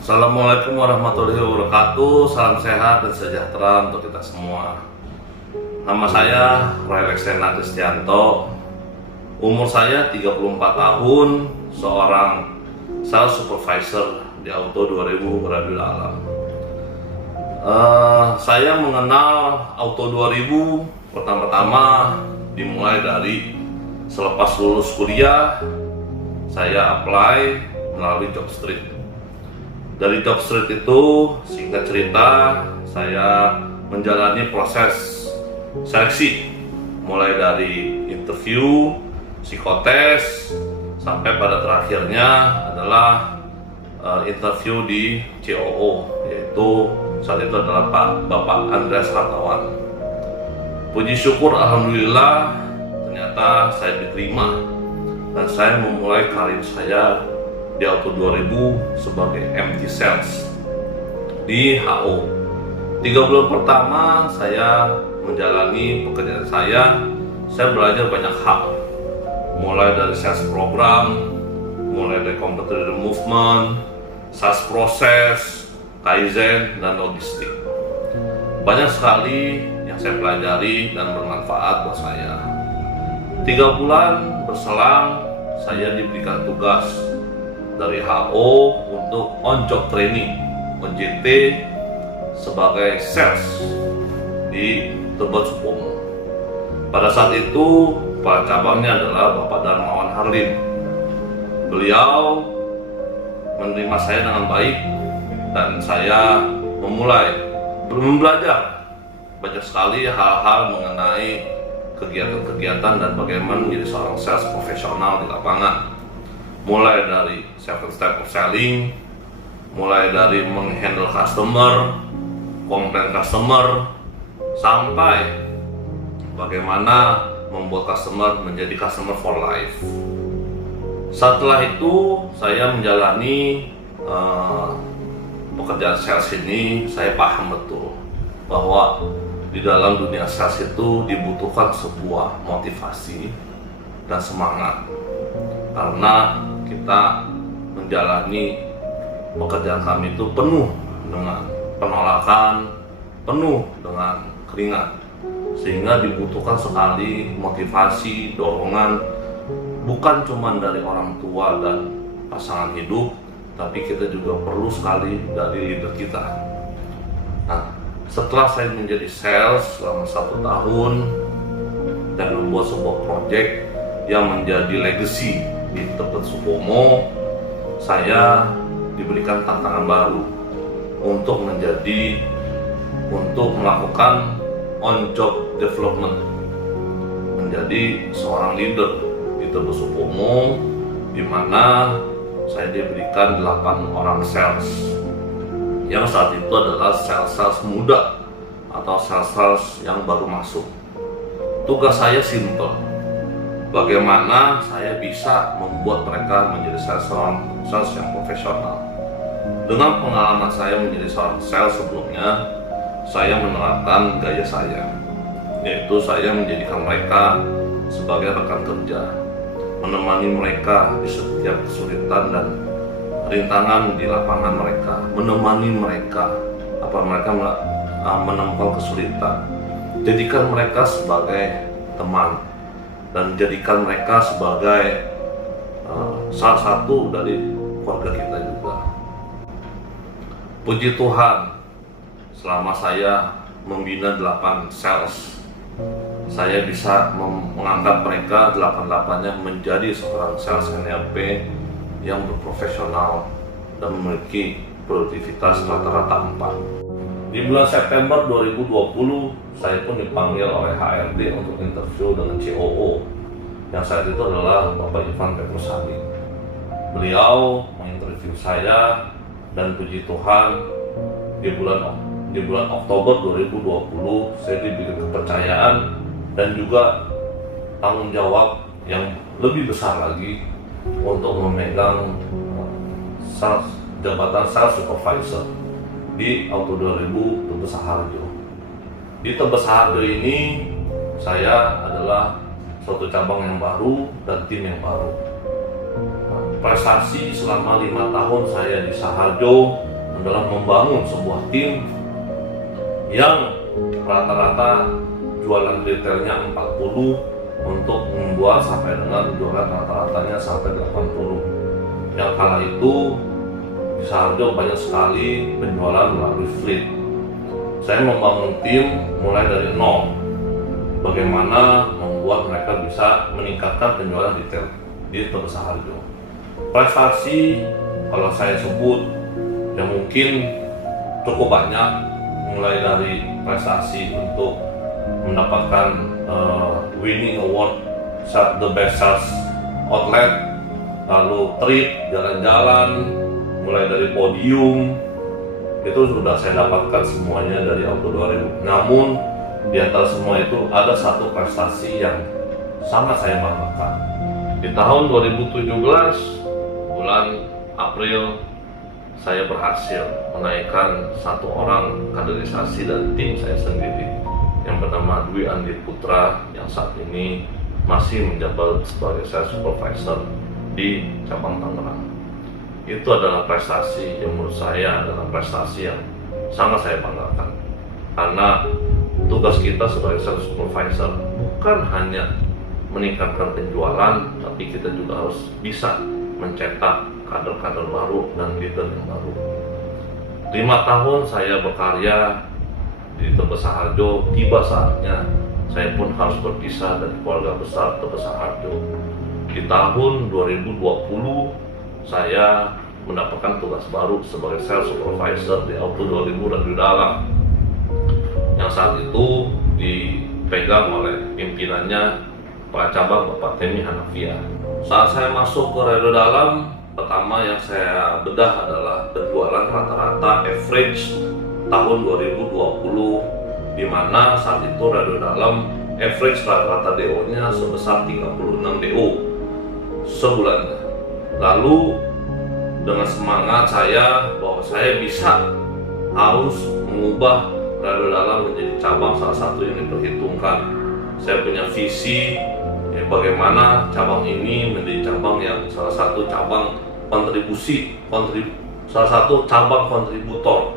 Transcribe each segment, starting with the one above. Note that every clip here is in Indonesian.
Assalamualaikum warahmatullahi wabarakatuh. Salam sehat dan sejahtera untuk kita semua. Nama saya Roy Lexena Kristianto. Umur saya 34 tahun, seorang sales supervisor di Auto 2000 Rabiul Alam. Saya mengenal Auto 2000 pertama-tama dimulai dari selepas lulus kuliah, saya apply melalui Jobstreet. Dari Jobstreet itu, singkat cerita, saya menjalani proses seleksi mulai dari interview, psikotes, sampai pada terakhirnya adalah interview di COO, yaitu saat itu adalah Bapak Andreas Hartawan. Puji syukur, alhamdulillah, ternyata saya diterima dan saya memulai karir saya di Auto 2000 sebagai MT Sales di HO. 3 bulan pertama saya menjalani pekerjaan saya belajar banyak hal, mulai dari sales program, mulai dari competitor movement, sales proses, kaizen, dan logistik. Banyak sekali yang saya pelajari dan bermanfaat buat saya. 3 bulan berselang, saya diberikan tugas dari HO untuk on-job training OJT sebagai sales di Tebet Supomo. Pada saat itu, kepala cabangnya adalah Bapak Darmawan Harlin. Beliau menerima saya dengan baik dan saya memulai belajar banyak sekali hal-hal mengenai kegiatan-kegiatan dan bagaimana menjadi seorang sales profesional di lapangan. Mulai dari 7 step of selling, mulai dari menghandle customer, komplain customer, sampai bagaimana membuat customer menjadi customer for life. Setelah itu saya menjalani pekerjaan sales ini, saya paham betul bahwa di dalam dunia sales itu dibutuhkan sebuah motivasi dan semangat, karena kita menjalani pekerjaan kami itu penuh dengan penolakan, penuh dengan keringat, sehingga dibutuhkan sekali motivasi, dorongan, bukan cuma dari orang tua dan pasangan hidup, tapi kita juga perlu sekali dari leader kita. Nah, setelah saya menjadi sales selama 1 tahun dan membuat sebuah project yang menjadi legacy di Tebet Supomo, saya diberikan tantangan baru untuk melakukan on-job development, menjadi seorang leader di Tebet Supomo, di mana saya diberikan 8 orang sales yang saat itu adalah sales muda atau sales yang baru masuk. Tugas saya simple, bagaimana saya bisa membuat mereka menjadi sales yang profesional. Dengan pengalaman saya menjadi seorang sales sebelumnya, saya menerapkan gaya saya, yaitu saya menjadikan mereka sebagai rekan kerja, menemani mereka di setiap kesulitan dan rintangan di lapangan mereka, menemani mereka mereka menemukan kesulitan, jadikan mereka sebagai teman dan jadikan mereka sebagai salah satu dari keluarga kita juga. Puji Tuhan, selama saya membina 8 sales, saya bisa mengangkat mereka 8-8-nya menjadi seorang sales NLP yang berprofesional dan memiliki produktivitas rata-rata 4. Di bulan September 2020, saya pun dipanggil oleh HRD untuk interview dengan COO, yang saat itu adalah Bapak Ivan Petrusani. Beliau menginterview saya dan puji Tuhan di bulan Oktober 2020 saya diberi kepercayaan dan juga tanggung jawab yang lebih besar lagi untuk memegang jabatan sales supervisor di Auto 2000 Tebet Saharjo. Di Tebet Saharjo ini saya adalah suatu cabang yang baru dan tim yang baru. Prestasi selama 5 tahun saya di Saharjo adalah membangun sebuah tim yang rata-rata jualan retailnya 40 untuk membuat sampai dengan jualan rata-ratanya sampai 80. Yang kala itu di Saharjo banyak sekali penjualan melalui fleet. Saya membangun tim mulai dari nol. Bagaimana membuat mereka bisa meningkatkan penjualan retail di Tebet Saharjo. Prestasi kalau saya sebut ya mungkin cukup banyak, mulai dari prestasi untuk mendapatkan winning award the best sales outlet, lalu trip jalan-jalan, mulai dari podium, itu sudah saya dapatkan semuanya dari Auto 2000. Namun di antara semua itu ada satu prestasi yang sangat saya banggakan. Di tahun 2017 bulan April, saya berhasil menaikkan satu orang kaderisasi dari tim saya sendiri yang bernama Dwi Andi Putra, yang saat ini masih menjabat sebagai sales supervisor di cabang Tangerang. Itu adalah prestasi yang menurut saya adalah prestasi yang sangat saya banggakan, karena tugas kita sebagai sales supervisor bukan hanya meningkatkan penjualan, tapi kita juga harus bisa mencetak kader-kader baru dan leader yang baru. 5 tahun saya berkarya di Tebet Saharjo, tiba saatnya saya pun harus berpisah dari keluarga besar Tebet Saharjo. Di tahun 2020 saya mendapatkan tugas baru sebagai sales supervisor di Auto 2000 Radio Dalam, yang saat itu dipegang oleh pimpinannya Pak Cabang Bapak Temi Hanafia. Saat saya masuk ke Radio Dalam, pertama yang saya bedah adalah penjualan rata-rata average tahun 2020, di mana saat itu Radio Dalam average rata-rata DO-nya sebesar 36 DO sebulannya. Lalu dengan semangat saya bahwa saya bisa harus mengubah Radio Dalam menjadi cabang salah satu yang diperhitungkan. Saya punya visi bagaimana cabang ini menjadi cabang yang salah satu cabang salah satu cabang kontributor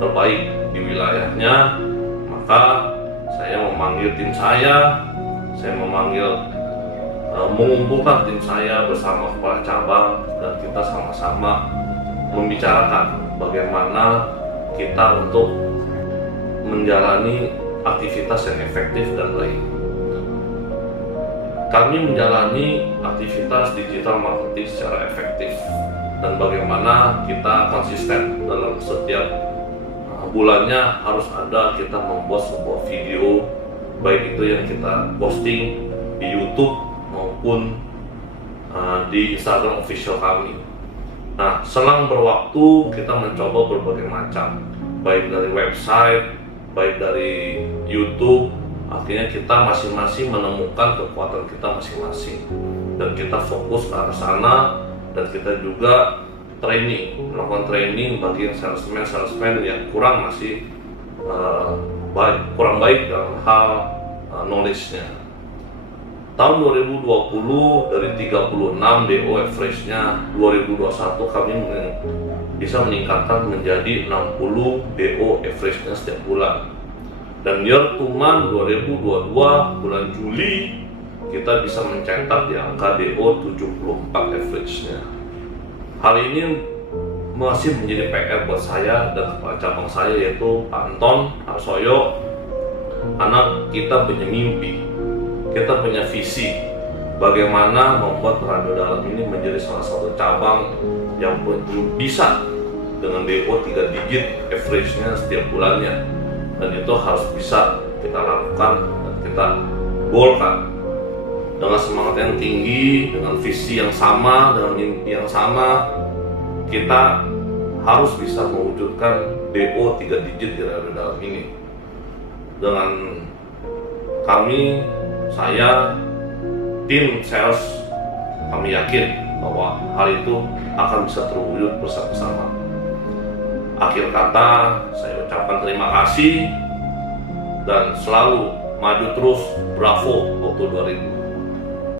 terbaik di wilayahnya. Maka saya memanggil tim saya mengumpulkan tim saya bersama kepala cabang, dan kita sama-sama membicarakan bagaimana kita untuk menjalani aktivitas yang efektif dan baik. Kami menjalani aktivitas digital marketing secara efektif, dan bagaimana kita konsisten dalam setiap bulannya harus ada kita membuat sebuah video, baik itu yang kita posting di YouTube maupun di Instagram official kami. Nah, selang berwaktu kita mencoba berbagai macam, baik dari website, baik dari YouTube. Artinya kita masing-masing menemukan kekuatan kita masing-masing, dan kita fokus ke arah sana. Dan kita juga melakukan training bagi yang salesman yang kurang baik dalam hal knowledge-nya. Tahun 2020 dari 36 DO average-nya, 2021 kami bisa meningkatkan menjadi 60 DO average-nya setiap bulan. Dan year to month 2022 bulan Juli kita bisa mencetak di angka DO 74 average-nya. Hal ini masih menjadi PR buat saya dan kepala cabang saya, yaitu Pak Anton Harsoyo. Karena kita punya mimpi, kita punya visi bagaimana membuat Radio Dalam ini menjadi salah satu cabang yang bisa dengan DO 3 digit average-nya setiap bulannya. Dan itu harus bisa kita lakukan dan kita goalkan dengan semangat yang tinggi, dengan visi yang sama, dengan mimpi yang sama. Kita harus bisa mewujudkan DO 3 digit di Radio Dalam ini. Dengan kami, saya, tim sales, kami yakin bahwa hal itu akan bisa terwujud bersama-sama. Akhir kata, saya ucapkan terima kasih dan selalu maju terus. Bravo Auto 2000.